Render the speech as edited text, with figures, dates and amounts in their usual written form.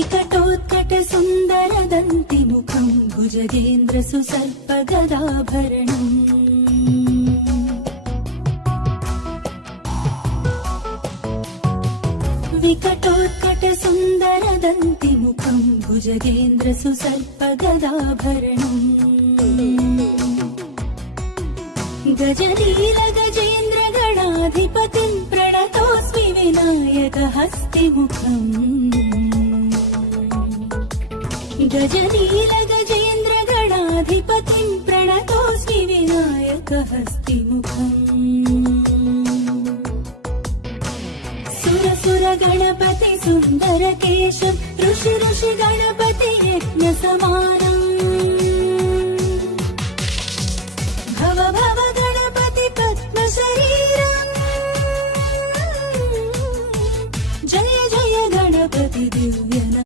विकटोत्कट सुन्दरदन्तिमुखम् भुजगेन्द्र सुसर्पगदाभरणम् विकटोत्कट सुन्दरदन्तिमुखम् भुजगेन्द्र सुसर्पगदाभरणम् गजनील गजेन्द्र गणाधिपतिम् प्रणतोऽस्मि विनायक हस्तिमुखम् गजनील गजेन्द्र गणाधिपतिम् प्रणतोऽस्मि विनायक हस्तिमुखम् सुर गणपति सुन्दर केशम् ऋषि गणपति यज्ञ समान